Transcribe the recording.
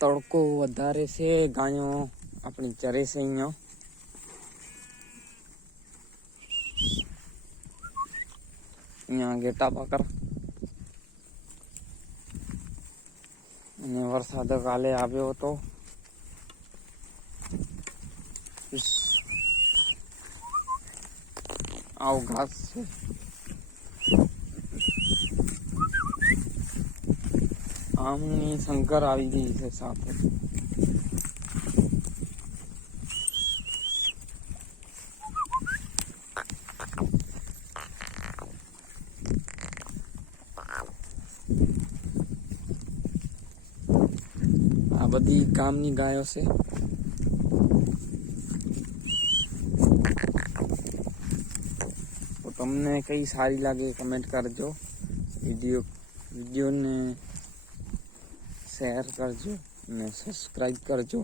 તડકો વધારે છે ગાયો આપણી ચરે છે અહીંયા અહીંયા ગેટા પાકર અને વરસાદ કાલે આવ્યો હતો આવું ઘાસ છે આમની શંકર આવી ગઈ છે સાથે આ બધી ગામની ગાયો છે તો તમને કઈ સારી લાગે કમેન્ટ કરજો વિડીયો વિડીયોને શેર કરજો અને સબસ્ક્રાઈબ કરજો.